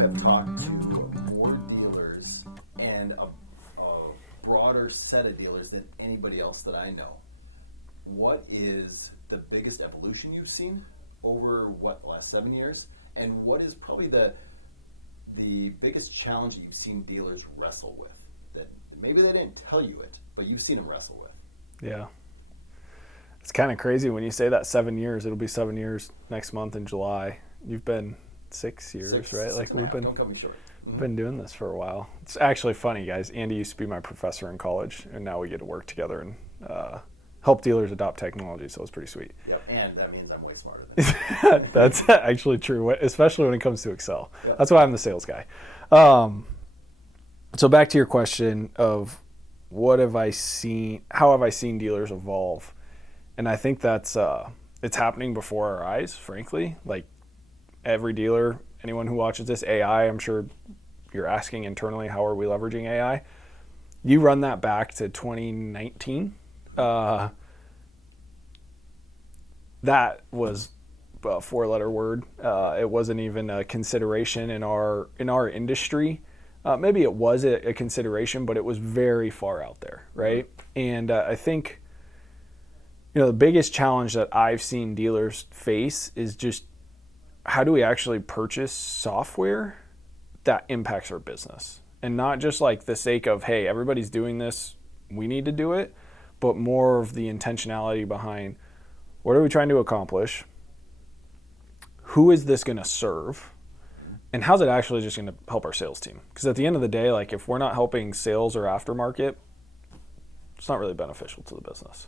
have talked to more dealers and a broader set of dealers than anybody else that I know. What is the biggest evolution you've seen over the last 7 years? And what is probably the biggest challenge that you've seen dealers wrestle with? That maybe they didn't tell you it, but you've seen them wrestle with. Yeah. It's kind of crazy when you say that 7 years. It'll be 7 years next month in July. You've been 6 years, right? Six and a half. Don't cut me short. Mm-hmm. Been doing this for a while. It's actually funny, guys. Andy used to be my professor in college, and now we get to work together and help dealers adopt technology, so it's pretty sweet. Yep, and that means I'm way smarter than you. That's actually true, especially when it comes to Excel. Yep. That's why I'm the sales guy. So back to your question of what have I seen, how have I seen dealers evolve? And I think that's it's happening before our eyes, frankly. Like every dealer, anyone who watches this, AI, I'm sure you're asking internally, how are we leveraging AI? You run that back to 2019. That was a four-letter word. It wasn't even a consideration in our industry. Maybe it was a consideration, but it was very far out there, right? And I think, the biggest challenge that I've seen dealers face is just how do we actually purchase software that impacts our business? And not just like the sake of, hey, everybody's doing this, we need to do it, but more of the intentionality behind what are we trying to accomplish? Who is this going to serve? And how's it actually just going to help our sales team? Because at the end of the day, like if we're not helping sales or aftermarket, it's not really beneficial to the business.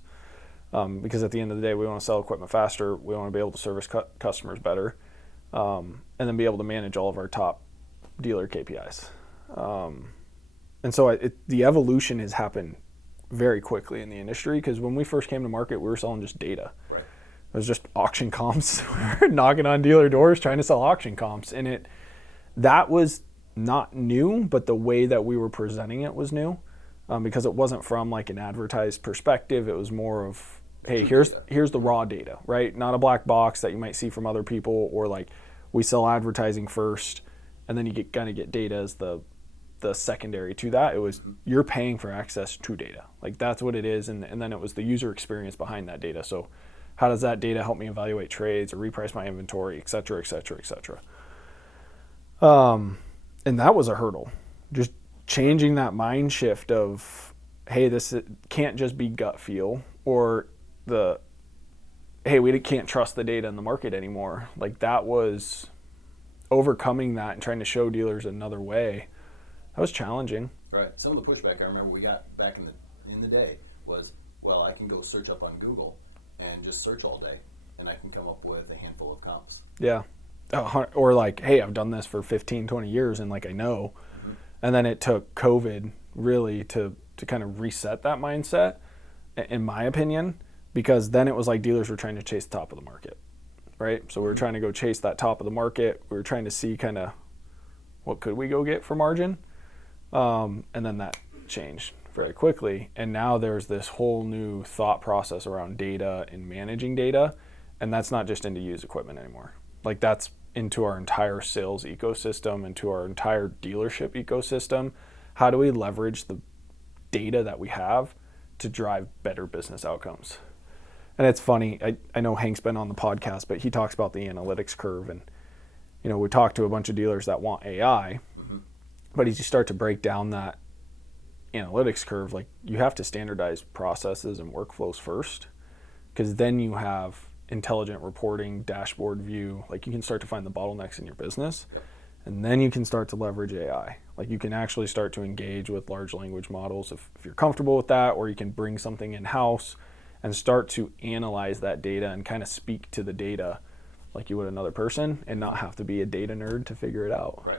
Because at the end of the day, we want to sell equipment faster. We want to be able to service customers better, and then be able to manage all of our top dealer KPIs. And so the evolution has happened very quickly in the industry, because when we first came to market, we were selling just data. Right. It was just auction comps. We were knocking on dealer doors trying to sell auction comps. And that was not new, but the way that we were presenting it was new, because it wasn't from like an advertised perspective. It was more of, hey, here's the raw data, right? Not a black box that you might see from other people, or like we sell advertising first and then you get data as the secondary to that. It was you're paying for access to data. Like that's what it is. And then it was the user experience behind that data. So how does that data help me evaluate trades or reprice my inventory, et cetera, et cetera, et cetera. And that was a hurdle. Just changing that mind shift of, hey, this can't just be gut feel, or hey, we can't trust the data in the market anymore. Like that was overcoming that and trying to show dealers another way. That was challenging. Right. Some of the pushback I remember we got back in the day was, well, I can go search up on Google and just search all day, and I can come up with a handful of comps. Yeah. Or like, hey, I've done this for 15, 20 years, and like I know. Mm-hmm. And then it took COVID really to kind of reset that mindset, in my opinion, because then it was like dealers were trying to chase the top of the market, right? So we were trying to go chase that top of the market. We were trying to see kind of what could we go get for margin. And then that changed very quickly. And now there's this whole new thought process around data and managing data. And that's not just into used equipment anymore. Like that's into our entire sales ecosystem, into our entire dealership ecosystem. How do we leverage the data that we have to drive better business outcomes? And it's funny, I know Hank's been on the podcast, but he talks about the analytics curve. And, we talk to a bunch of dealers that want AI, but as you start to break down that analytics curve, like you have to standardize processes and workflows first, because then you have intelligent reporting, dashboard view. Like you can start to find the bottlenecks in your business, and then you can start to leverage AI. Like you can actually start to engage with large language models if you're comfortable with that, or you can bring something in-house and start to analyze that data and kind of speak to the data like you would another person, and not have to be a data nerd to figure it out. Right.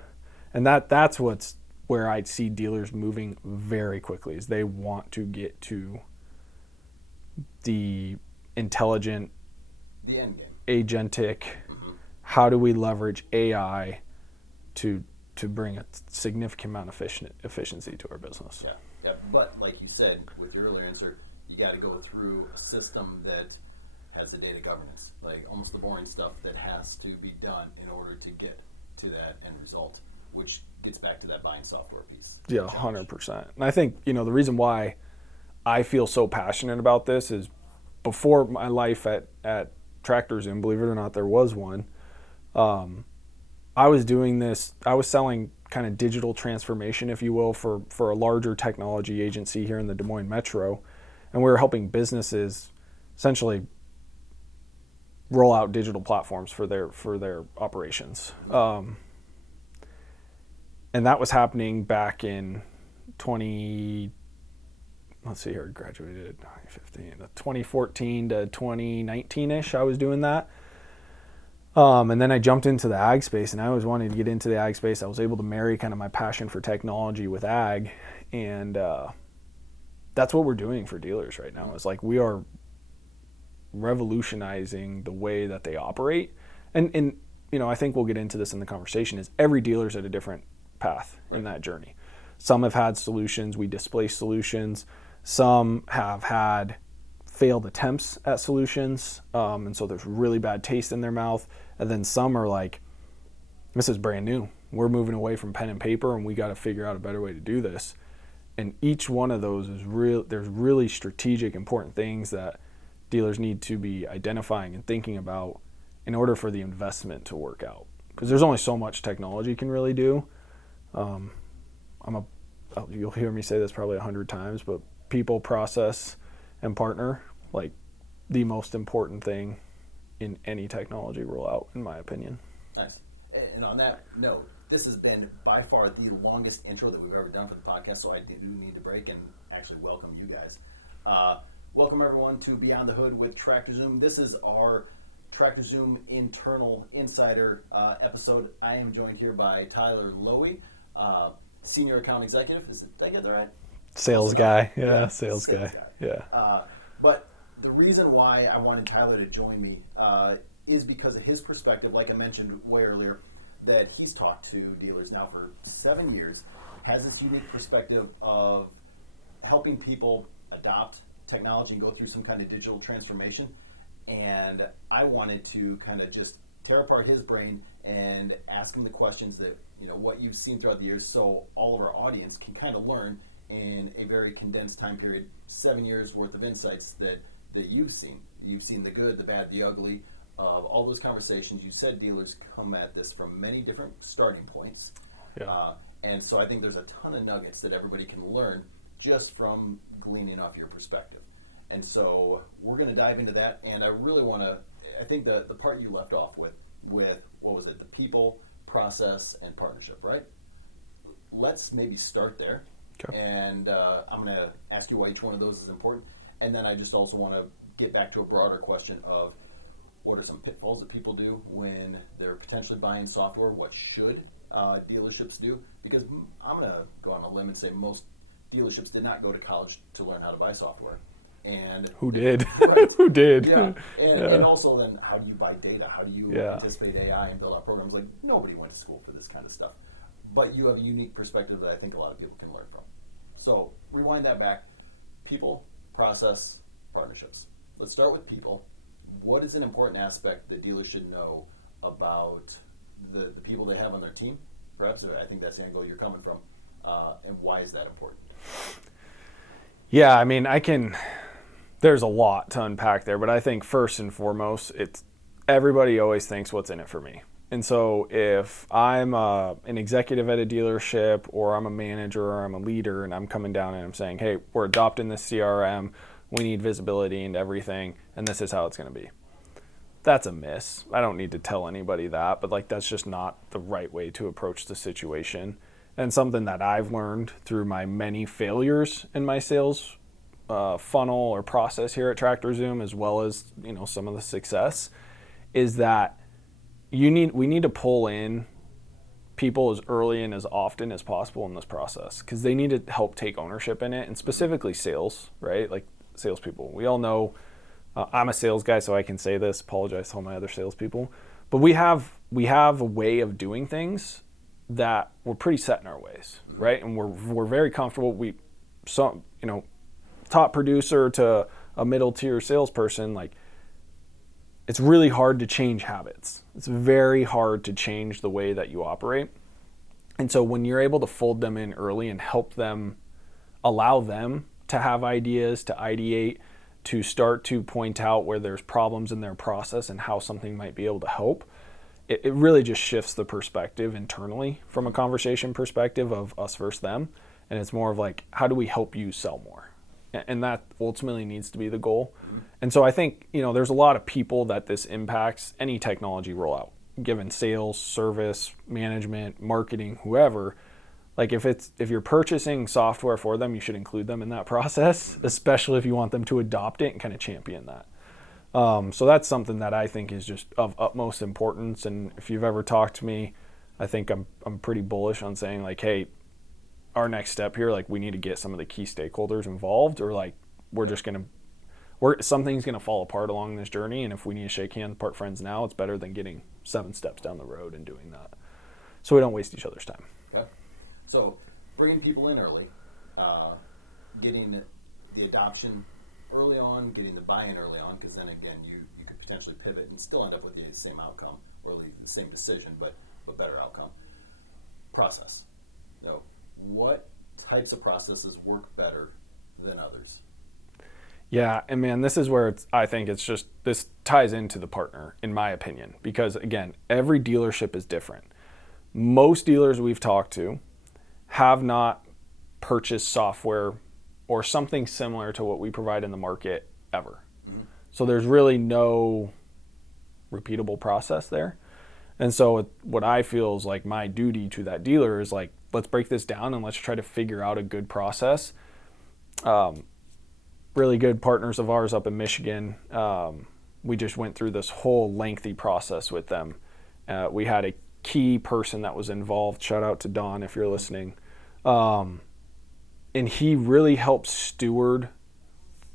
And that's where I'd see dealers moving very quickly, is they want to get to the intelligent, the end game, agentic. How do we leverage AI to bring a significant amount of efficiency to our business? Yeah. But like you said with your earlier answer, you got to go through a system that has the data governance, like almost the boring stuff that has to be done in order to get to that end result. which gets back to that buying software piece. Yeah, 100%. And I think, the reason why I feel so passionate about this is before my life at Tractor Zoom, believe it or not, there was one. I was doing this, I was selling kind of digital transformation, if you will, for a larger technology agency here in the Des Moines Metro. And we were helping businesses essentially roll out digital platforms for their operations. And that was happening back in 2014 to 2019-ish. I was doing that. And then I jumped into the ag space, and I always wanted to get into the ag space. I was able to marry kind of my passion for technology with ag, and that's what we're doing for dealers right now. It's like we are revolutionizing the way that they operate. And I think we'll get into this in the conversation, is every dealer's at a different path in that journey. Some have had solutions, we displace solutions. Some have had failed attempts at solutions, and so there's really bad taste in their mouth. And then some are like, this is brand new. We're moving away from pen and paper, and we got to figure out a better way to do this. And each one of those is there's really strategic, important things that dealers need to be identifying and thinking about in order for the investment to work out. Because there's only so much technology can really do. You'll hear me say this probably 100 times, but people, process, and partner, like the most important thing in any technology rollout, in my opinion. Nice. And on that note, this has been by far the longest intro that we've ever done for the podcast, so I do need to break and actually welcome you guys. Welcome everyone to Beyond the Hood with Tractor Zoom. This is our Tractor Zoom internal insider episode. I am joined here by Tyler Lowy, senior account executive. Did I get that right? Sales guy. Yeah, sales guy. Yeah. But the reason why I wanted Tyler to join me is because of his perspective, like I mentioned way earlier, that he's talked to dealers now for 7 years, has this unique perspective of helping people adopt technology and go through some kind of digital transformation. And I wanted to kind of just tear apart his brain and ask him the questions that, what you've seen throughout the years, so all of our audience can kind of learn in a very condensed time period, 7 years worth of insights that you've seen. You've seen the good, the bad, the ugly of all those conversations. You said dealers come at this from many different starting points. Yeah. And so I think there's a ton of nuggets that everybody can learn just from gleaning off your perspective. And so we're going to dive into that. And I really want to, I think the part you left off with, what was it? The people, process, and partnership, right? Let's maybe start there. Okay. And I'm going to ask you why each one of those is important. And then I just also want to get back to a broader question of what are some pitfalls that people do when they're potentially buying software? What should dealerships do? Because I'm going to go on a limb and say most dealerships did not go to college to learn how to buy software. And who did? Right. Who did? Yeah. And also then how do you buy data? How do you anticipate AI and build out programs? Like nobody went to school for this kind of stuff. But you have a unique perspective that I think a lot of people can learn from. So rewind that back. People, process, partnerships. Let's start with people. What is an important aspect that dealers should know about the people they have on their team? Perhaps I think that's the angle you're coming from. And why is that important? Yeah, I mean, there's a lot to unpack there, but I think first and foremost, it's everybody always thinks what's in it for me. And so if I'm an executive at a dealership, or I'm a manager, or I'm a leader, and I'm coming down and I'm saying, hey, we're adopting this CRM, we need visibility into everything, and this is how it's going to be. That's a miss. I don't need to tell anybody that, but that's just not the right way to approach the situation. And something that I've learned through my many failures in my sales funnel or process here at Tractor Zoom, as well as some of the success, is that we need to pull in people as early and as often as possible in this process, because they need to help take ownership in it, and specifically sales, right? Like salespeople. We all know I'm a sales guy, so I can say this. Apologize to all my other salespeople, but we have a way of doing things that we're pretty set in our ways, right? And we're very comfortable. Top producer to a middle tier salesperson, it's really hard to change habits. It's very hard to change the way that you operate. And so when you're able to fold them in early and help them, allow them to have ideas, to ideate, to start to point out where there's problems in their process and how something might be able to help, it really just shifts the perspective internally from a conversation perspective of us versus them. And it's more of like, how do we help you sell more? And that ultimately needs to be the goal. And so I think, there's a lot of people that this impacts any technology rollout, given sales, service, management, marketing, whoever. Like if you're purchasing software for them, you should include them in that process, especially if you want them to adopt it and kind of champion that. So that's something that I think is just of utmost importance. And if you've ever talked to me, I think I'm pretty bullish on saying like, hey, our next step here, like we need to get some of the key stakeholders involved, or like something's gonna fall apart along this journey. And if we need to shake hands, part friends now, it's better than getting 7 steps down the road and doing that, so we don't waste each other's time. Okay. So bringing people in early, getting the adoption early on, getting the buy-in early on, because then again, you could potentially pivot and still end up with the same outcome, or at least the same decision, but better outcome. Process. What types of processes work better than others? Yeah, and man, this is where I think this ties into the partner, in my opinion, because again, every dealership is different. Most dealers we've talked to have not purchased software or something similar to what we provide in the market ever. Mm-hmm. So there's really no repeatable process there. And so what I feel is like my duty to that dealer is like, let's break this down and let's try to figure out a good process. Really good partners of ours up in Michigan, we just went through this whole lengthy process with them. We had a key person that was involved. Shout out to Don if you're listening. And he really helped steward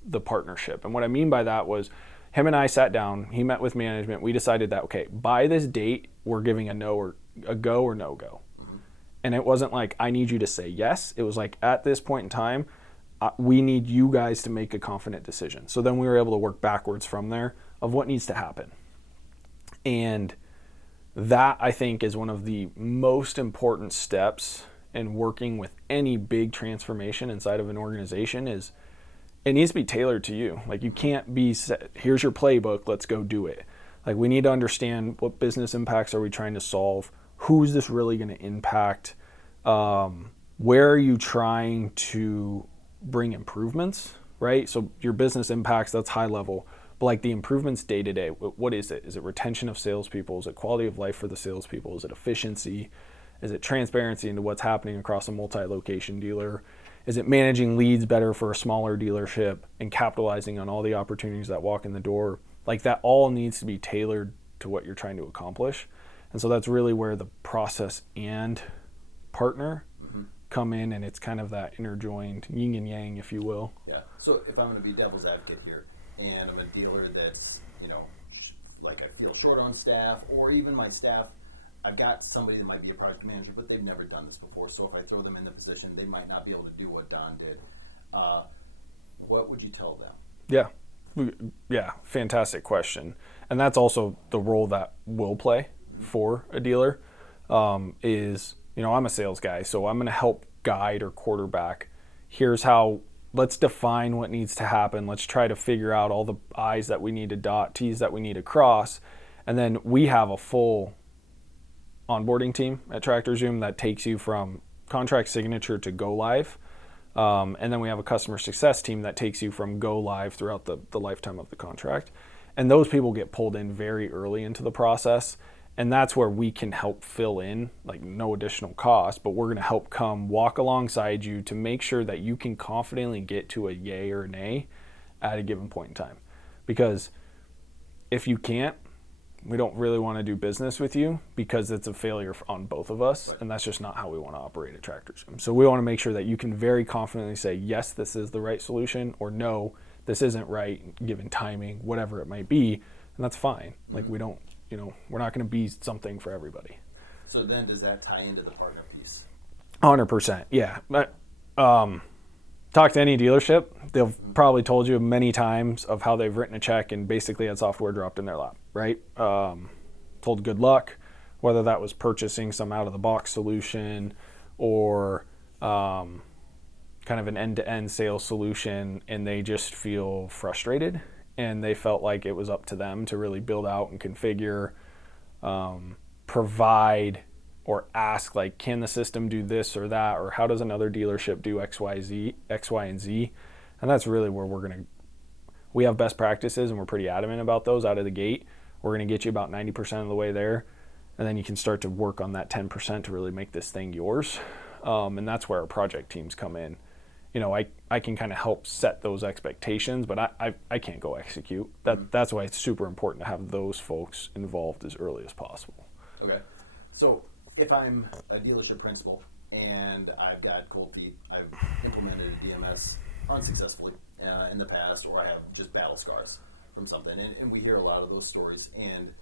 the partnership. And what I mean by that was him and I sat down, he met with management. We decided that, okay, by this date, we're giving a go or no go. Mm-hmm. And it wasn't like, I need you to say yes. It was like, at this point in time, we need you guys to make a confident decision. So then we were able to work backwards from there of what needs to happen. And that, I think, is one of the most important steps in working with any big transformation inside of an organization. Is it needs to be tailored to you. Like you can't be set, here's your playbook, let's go do it. Like we need to understand what business impacts are we trying to solve? Who's this really going to impact? Where are you trying to bring improvements, right? So your business impacts, that's high level. But like the improvements day to day, what is it? Is it retention of salespeople? Is it quality of life for the salespeople? Is it efficiency? Is it transparency into what's happening across a multi-location dealer? Is it managing leads better for a smaller dealership and capitalizing on all the opportunities that walk in the door? Like that all needs to be tailored to what you're trying to accomplish. And so that's really where the process and partner come in, and it's kind of that interjoined yin and yang, if you will. Yeah. So if I'm going to be devil's advocate here, and I'm a dealer that's, like I feel short on staff, or even my staff, I've got somebody that might be a project manager, but they've never done this before. So if I throw them in the position, they might not be able to do what Don did. What would you tell them? Yeah, fantastic question. And that's also the role that we'll play for a dealer. Is I'm a sales guy, so I'm going to help guide or quarterback. Here's how, let's define what needs to happen. Let's try to figure out all the I's that we need to dot, T's that we need to cross. And then we have a full onboarding team at Tractor Zoom that takes you from contract signature to go live. And then we have a customer success team that takes you from go live throughout the lifetime of the contract. And those people get pulled in very early into the process. And that's where we can help fill in, like no additional cost, but we're going to help come walk alongside you to make sure that you can confidently get to a yay or nay at a given point in time. Because if you can't, we don't really want to do business with you, because it's a failure on both of us. Right. And that's just not how we want to operate at Tractor Zoom. So we want to make sure that you can very confidently say, yes, this is the right solution, or no, this isn't right, given timing, whatever it might be. And that's fine. Mm-hmm. Like we don't, we're not going to be something for everybody. So then does that tie into the partner piece? 100%. Yeah. But, talk to any dealership. They've probably told you many times of how they've written a check and basically had software dropped in their lap, right? Told good luck. whether that was purchasing some out of the box solution or kind of an end-to-end sales solution, and they just feel frustrated, and they felt like it was up to them to really build out and configure, provide, or ask, like, can the system do this or that, or how does another dealership do X, Y, and Z? And that's really where we have best practices, and we're pretty adamant about those out of the gate. We're going to get you about 90% of the way there, and then you can start to work on that 10% to really make this thing yours. And that's where our project teams come in. You know, I can kind of help set those expectations, but I can't go execute. That's why it's super important to have those folks involved as early as possible. Okay. So if I'm a dealership principal and I've got cold feet, I've implemented a DMS unsuccessfully in the past, or I have just battle scars from something, and we hear a lot of those stories, and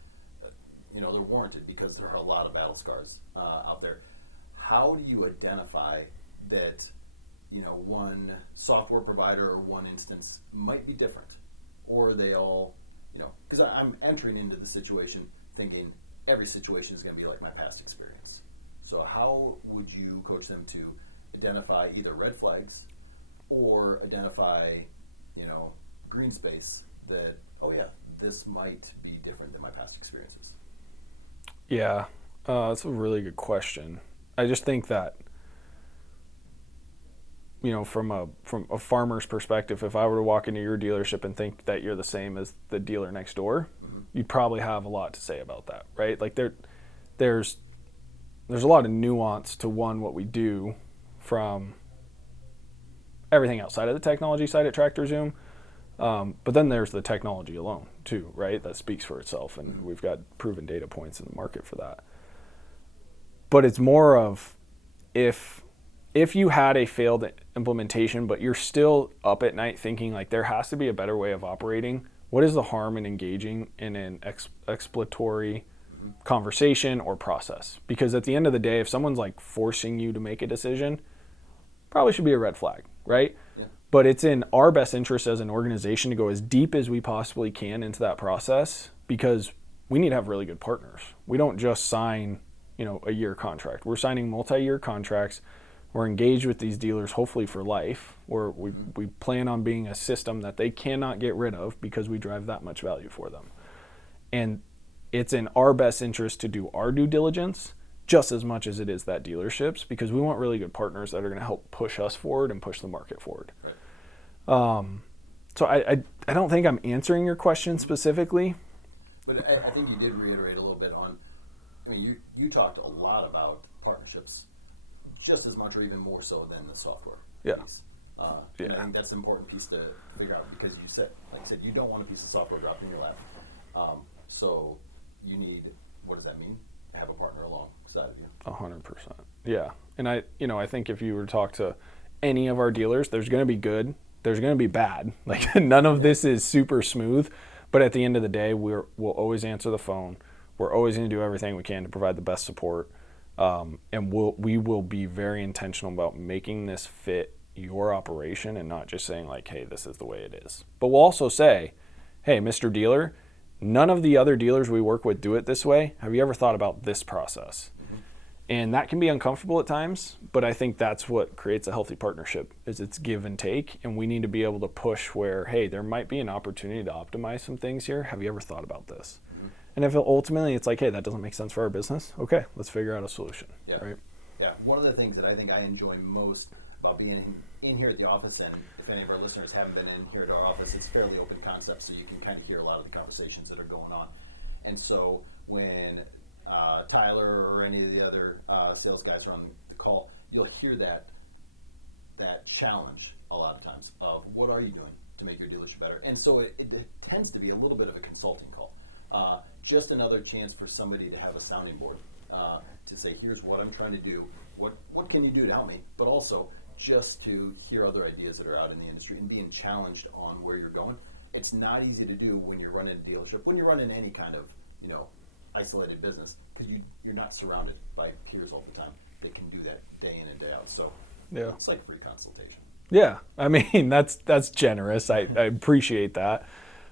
you know, they're warranted because there are a lot of battle scars out there. How do you identify that, you know, one software provider or one instance might be different, or they all, you know, because I'm entering into the situation thinking every situation is going to be like my past experience. So how would you coach them to identify either red flags or identify, you know, green space that, oh yeah, this might be different than my past experiences? Yeah, that's a really good question. I just think that, you know, from a farmer's perspective, if I were to walk into your dealership and think that you're the same as the dealer next door, you'd probably have a lot to say about that, right? Like there's a lot of nuance to what we do from everything outside of the technology side at Tractor Zoom. But then there's the technology alone too, right? That speaks for itself, and we've got proven data points in the market for that. But it's more of if you had a failed implementation, but you're still up at night thinking like there has to be a better way of operating, what is the harm in engaging in an exploratory conversation or process? Because at the end of the day, if someone's like forcing you to make a decision, probably should be a red flag, right? Yeah. But it's in our best interest as an organization to go as deep as we possibly can into that process, because we need to have really good partners. We don't just sign, you know, a year contract. We're signing multi-year contracts. We're engaged with these dealers, hopefully for life, where we plan on being a system that they cannot get rid of because we drive that much value for them. And it's in our best interest to do our due diligence just as much as it is that dealership's, because we want really good partners that are going to help push us forward and push the market forward. Right. So I don't think I'm answering your question specifically. But I think you did reiterate a little bit on, I mean, you talked a lot about partnerships just as much or even more so than the software piece. And I think that's an important piece to figure out, because you said, like you said, you don't want a piece of software dropped in your lap. So you need, what does that mean? Have a partner alongside of you. 100%. Yeah. And I think if you were to talk to any of our dealers, there's going to be good, there's going to be bad. Like none of this is super smooth, but at the end of the day, we'll always answer the phone. We're always going to do everything we can to provide the best support. And we will be very intentional about making this fit your operation, and not just saying like, hey, this is the way it is. But we'll also say, hey, Mr. Dealer, none of the other dealers we work with do it this way. Have you ever thought about this process? Mm-hmm. And that can be uncomfortable at times, but I think that's what creates a healthy partnership, is it's give and take. And we need to be able to push where, hey, there might be an opportunity to optimize some things here. Have you ever thought about this? Mm-hmm. And if ultimately it's like, hey, that doesn't make sense for our business, okay, let's figure out a solution. Yeah. Right? Yeah. One of the things that I think I enjoy most about being in here at the office, and if any of our listeners haven't been in here at our office, it's fairly open concept, so you can kind of hear a lot of the conversations that are going on. And so when Tyler or any of the other sales guys are on the call, you'll hear that challenge a lot of times of what are you doing to make your dealership better. And so it tends to be a little bit of a consulting call, just another chance for somebody to have a sounding board, to say, here's what I'm trying to do, what can you do to help me, but also just to hear other ideas that are out in the industry and being challenged on where you're going. It's not easy to do when you're running a dealership, when you're running any kind of, you know, isolated business, because you're not surrounded by peers all the time that can do that day in and day out. So yeah, it's like free consultation. Yeah, I mean that's generous. I appreciate that,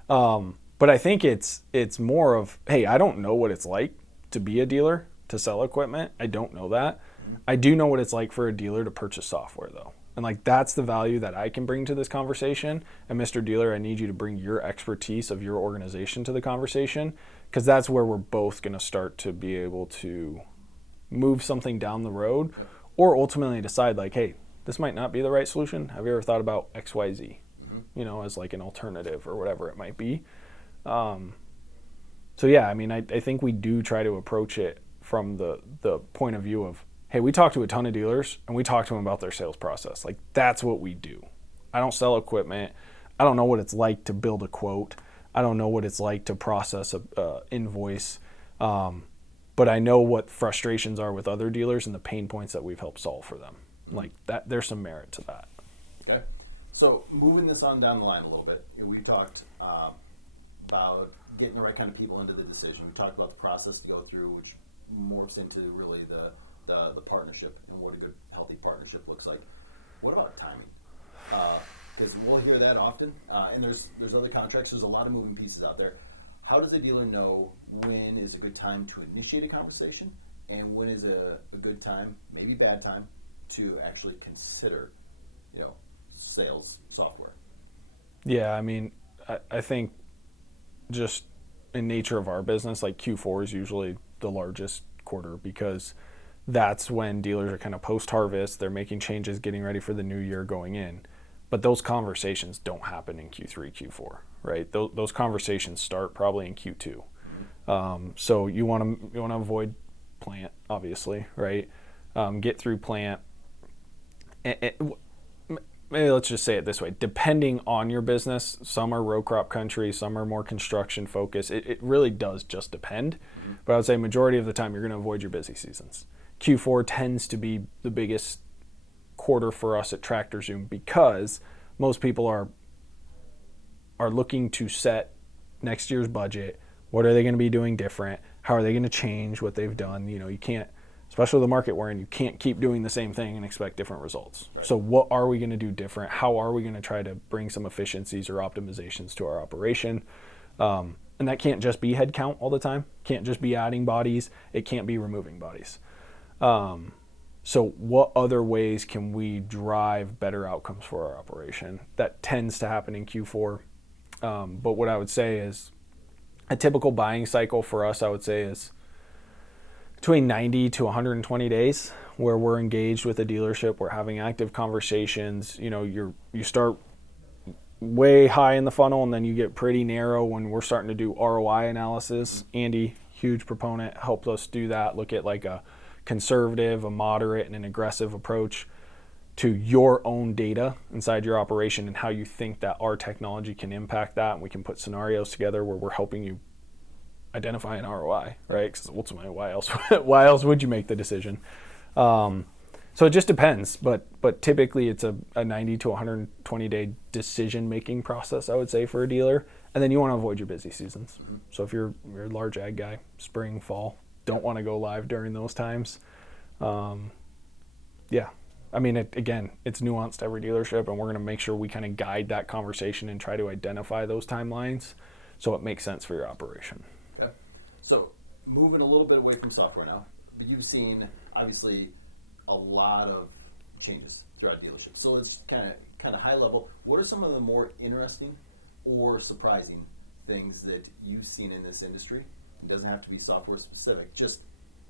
but I think it's more of, hey, I don't know what it's like to be a dealer, to sell equipment. I don't know that. I do know what it's like for a dealer to purchase software, though. And like, that's the value that I can bring to this conversation. And Mr. Dealer, I need you to bring your expertise of your organization to the conversation, because that's where we're both going to start to be able to move something down the road, or ultimately decide like, hey, this might not be the right solution. Have you ever thought about XYZ, you know, as like an alternative or whatever it might be? So yeah, I mean, I think we do try to approach it from the point of view of, hey, we talk to a ton of dealers and we talk to them about their sales process. Like, that's what we do. I don't sell equipment. I don't know what it's like to build a quote. I don't know what it's like to process a invoice. But I know what frustrations are with other dealers and the pain points that we've helped solve for them. Like that, there's some merit to that. Okay. So moving this on down the line a little bit, we talked about getting the right kind of people into the decision. We talked about the process to go through, which morphs into really the partnership and what a good, healthy partnership looks like. What about timing? Because we'll hear that often, and there's other contracts. There's a lot of moving pieces out there. How does a dealer know when is a good time to initiate a conversation, and when is a good time, maybe bad time, to actually consider, you know, sales software? Yeah, I mean, I think just in nature of our business, like Q4 is usually the largest quarter, because that's when dealers are kind of post-harvest. They're making changes, getting ready for the new year going in. But those conversations don't happen in Q3, Q4, right? Those conversations start probably in Q2. So you want to avoid plant, obviously, right? Get through plant. Maybe let's just say it this way. Depending on your business, some are row crop country, some are more construction focused. It really does just depend. But I would say majority of the time you're going to avoid your busy seasons. Q4 tends to be the biggest quarter for us at Tractor Zoom, because most people are looking to set next year's budget. What are they going to be doing different? How are they going to change what they've done? You know, you can't, especially the market we're in, you can't keep doing the same thing and expect different results. Right. So what are we going to do different? How are we going to try to bring some efficiencies or optimizations to our operation? And that can't just be headcount all the time. Can't just be adding bodies. It can't be removing bodies. So what other ways can we drive better outcomes for our operation? That tends to happen in Q4. But what I would say is a typical buying cycle for us, I would say, is between 90 to 120 days where we're engaged with a dealership. We're having active conversations. You know, you start way high in the funnel and then you get pretty narrow when we're starting to do ROI analysis. Andy, huge proponent, helped us do that. Look at like a conservative, a moderate, and an aggressive approach to your own data inside your operation and how you think that our technology can impact that. And we can put scenarios together where we're helping you identify an ROI, right? Because ultimately, why else would you make the decision? So it just depends, but typically it's a 90 to 120 day decision making process, I would say, for a dealer. And then you want to avoid your busy seasons. So if you're a large ag guy, spring, fall, don't want to go live during those times. Yeah, I mean, again, it's nuanced to every dealership, and we're going to make sure we kind of guide that conversation and try to identify those timelines so it makes sense for your operation. Okay. So moving a little bit away from software now, but you've seen obviously a lot of changes throughout dealerships. So let's kind of high level. What are some of the more interesting or surprising things that you've seen in this industry? It doesn't have to be software specific, just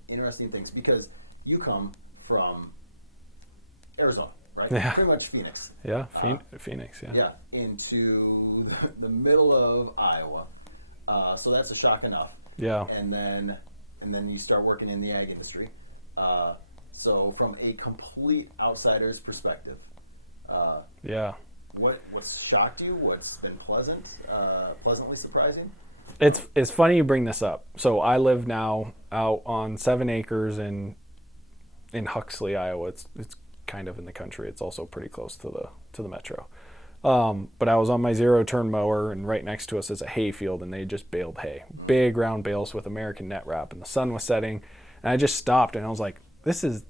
interesting things, because you come from Arizona, right? Yeah. Pretty much Phoenix. Yeah, Phoenix, yeah. Yeah, into the middle of Iowa. So that's a shock enough. Yeah. And then you start working in the ag industry. So from a complete outsider's perspective, yeah. What's shocked you? What's been pleasantly surprising? It's funny you bring this up. So I live now out on 7 acres in Huxley, Iowa. It's kind of in the country. It's also pretty close to the metro. But I was on my 0-turn mower, and right next to us is a hay field, and they just baled hay. Big round bales with American net wrap, and the sun was setting. And I just stopped, and I was like, this is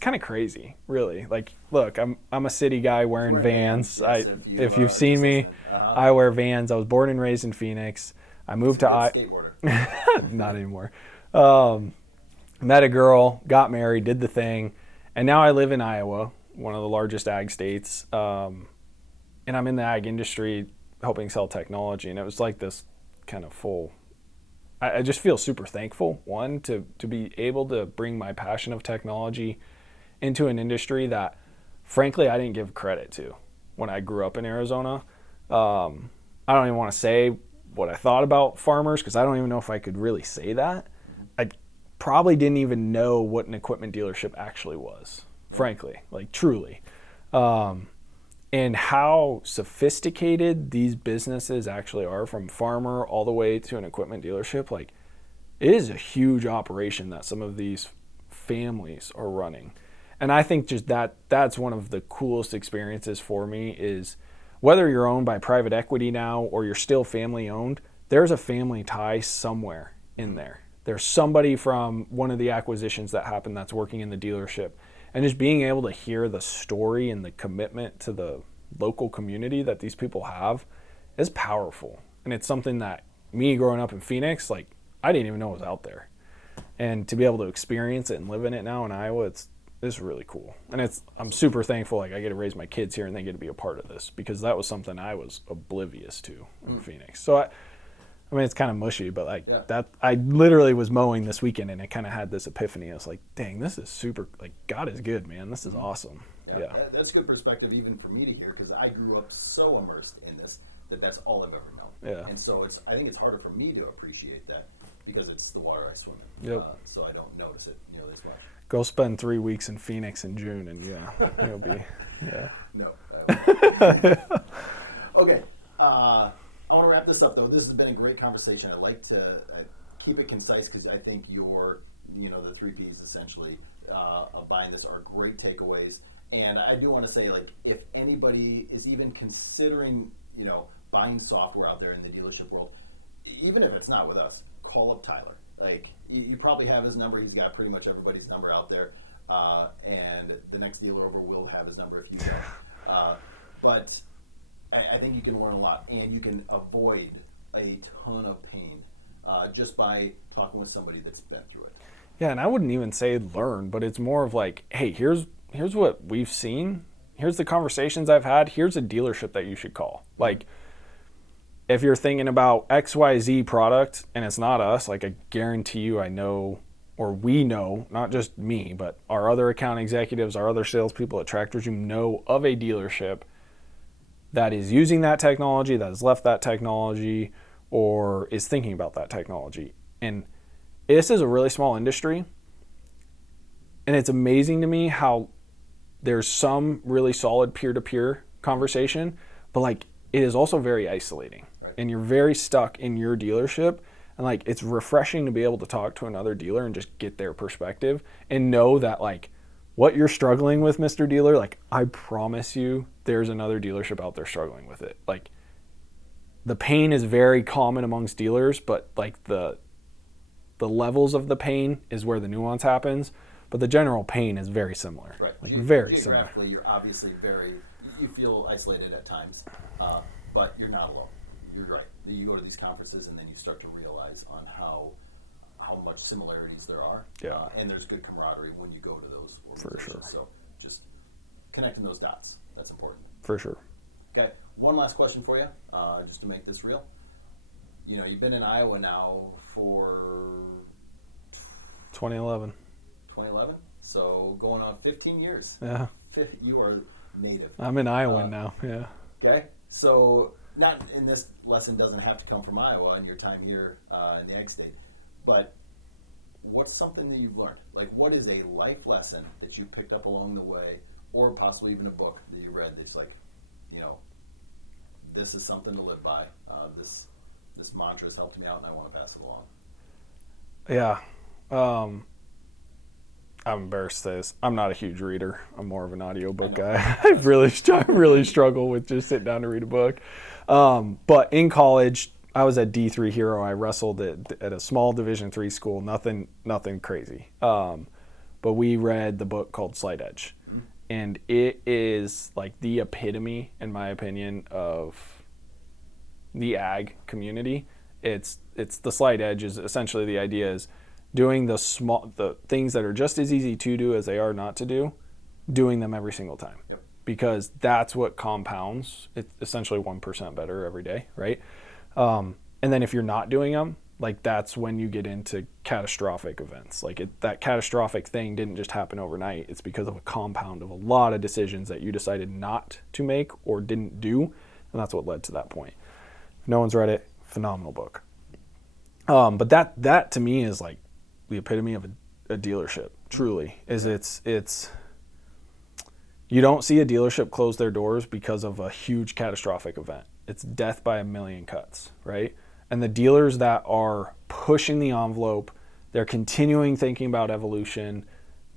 kind of crazy, really. Like, look, I'm a city guy wearing Vans. Yes, if you've seen me, I wear Vans. I was born and raised in Phoenix. I moved to skateboarder. Not anymore. met a girl, got married, did the thing, and now I live in Iowa, one of the largest ag states, and I'm in the ag industry helping sell technology, and it was like this kind of full. I just feel super thankful, one, to be able to bring my passion of technology into an industry that, frankly, I didn't give credit to when I grew up in Arizona. I don't even want to say what I thought about farmers because I don't even know if I could really say that. I probably didn't even know what an equipment dealership actually was, frankly, like truly. And how sophisticated these businesses actually are, from farmer all the way to an equipment dealership. Like, it is a huge operation that some of these families are running. And I think just that's one of the coolest experiences for me is whether you're owned by private equity now or you're still family owned, there's a family tie somewhere in there. There's somebody from one of the acquisitions that happened that's working in the dealership. And just being able to hear the story and the commitment to the local community that these people have is powerful. And it's something that me growing up in Phoenix, like, I didn't even know it was out there. And to be able to experience it and live in it now in Iowa, it's really cool. And I'm super thankful, like, I get to raise my kids here and they get to be a part of this, because that was something I was oblivious to in Phoenix. So I mean, it's kind of mushy, but like that, I literally was mowing this weekend and I kind of had this epiphany. I was like, dang, this is super, like, God is good, man. This is awesome. Yeah. That's a good perspective even for me to hear, because I grew up so immersed in this that's all I've ever known. Yeah. And so I think it's harder for me to appreciate that because it's the water I swim in. Yep. So I don't notice it nearly as much. Go spend 3 weeks in Phoenix in June and you'll be, yeah. No. Okay. I want to wrap this up, though. This has been a great conversation. I like to keep it concise because I think the 3 Ps essentially of buying this are great takeaways. And I do want to say, like, if anybody is even considering, buying software out there in the dealership world, even if it's not with us, call up Tyler. Like, you probably have his number. He's got pretty much everybody's number out there. And the next dealer over will have his number if you don't. But I think you can learn a lot, and you can avoid a ton of pain just by talking with somebody that's been through it. Yeah, and I wouldn't even say learn, but it's more of like, hey, here's what we've seen. Here's the conversations I've had. Here's a dealership that you should call. Like, if you're thinking about XYZ product and it's not us, like, I guarantee you I know, or we know, not just me, but our other account executives, our other salespeople at Tractors, know of a dealership that is using that technology, that has left that technology, or is thinking about that technology. And this is a really small industry, and it's amazing to me how there's some really solid peer-to-peer conversation, but, like, it is also very isolating. Right. And you're very stuck in your dealership, and, like, it's refreshing to be able to talk to another dealer and just get their perspective and know that, like, what you're struggling with, Mr. Dealer, like, I promise you there's another dealership out there struggling with it. Like, the pain is very common amongst dealers, but, like, the levels of the pain is where the nuance happens. But the general pain is very similar. Right. Like, very similar. Geographically, you're obviously you feel isolated at times, but you're not alone. You're right. You go to these conferences and then you start to realize on how much similarities there are. Yeah. And there's good camaraderie when you go to those organizations. For sure. So just connecting those dots, that's important. For sure. Okay. One last question for you, just to make this real. You've been in Iowa now for 2011. 2011? So going on 15 years. Yeah. You are native. I'm in Iowa now, yeah. Okay. So not in this lesson doesn't have to come from Iowa and your time here in the ag state, but what's something that you've learned? Like, what is a life lesson that you picked up along the way, or possibly even a book that you read that's like, this is something to live by. This mantra has helped me out and I want to pass it along. Yeah. I'm embarrassed to say this. I'm not a huge reader. I'm more of an audiobook guy. I really struggle with just sitting down to read a book. But in college, I was at D3 Hero. I wrestled at a small Division III school. Nothing crazy. But we read the book called Slight Edge. Mm-hmm. And it is like the epitome, in my opinion, of the ag community. It's the slight edge is essentially the idea is doing the things that are just as easy to do as they are not to do, doing them every single time. Yep. Because that's what compounds. It's essentially 1% better every day, right? And then if you're not doing them, like that's when you get into catastrophic events. Like that catastrophic thing didn't just happen overnight. It's because of a compound of a lot of decisions that you decided not to make or didn't do, and that's what led to that point. If no one's read it, phenomenal book. But that to me is like the epitome of a dealership. Truly, is it's you don't see a dealership close their doors because of a huge catastrophic event. It's death by a million cuts, right? And the dealers that are pushing the envelope, they're continuing thinking about evolution,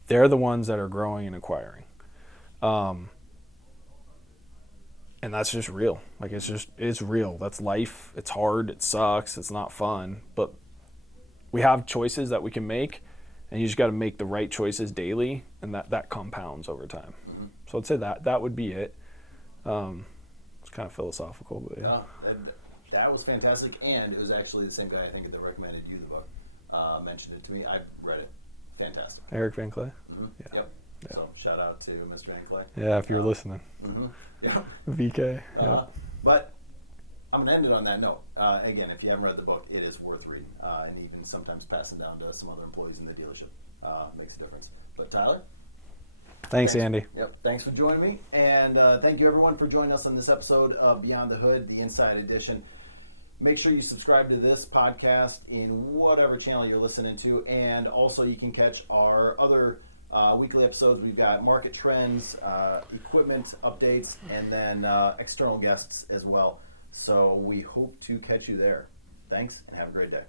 they're the ones that are growing and acquiring. And that's just real. Like it's real. That's life. It's hard. It sucks. It's not fun. But we have choices that we can make, and you just got to make the right choices daily, and that compounds over time. Mm-hmm. So I'd say that would be it. It's kind of philosophical, but yeah. No, that was fantastic, and it was actually the same guy I think that recommended you the book. Mentioned it to me. I read it. Fantastic. Eric Van Clay? Mm-hmm. Yeah. Yep. Yeah. So shout out to Mr. Van Clay. Yeah, if you're listening. Mm-hmm. Yeah. VK. Yeah. But I'm going to end it on that note. Again, if you haven't read the book, it is worth reading, and even sometimes passing down to some other employees in the dealership makes a difference. But Tyler? Thanks, Andy. Yep. Thanks for joining me. And thank you, everyone, for joining us on this episode of Beyond the Hood, the Inside Edition. Make sure you subscribe to this podcast in whatever channel you're listening to. And also, you can catch our other weekly episodes. We've got market trends, equipment updates, and then external guests as well. So we hope to catch you there. Thanks, and have a great day.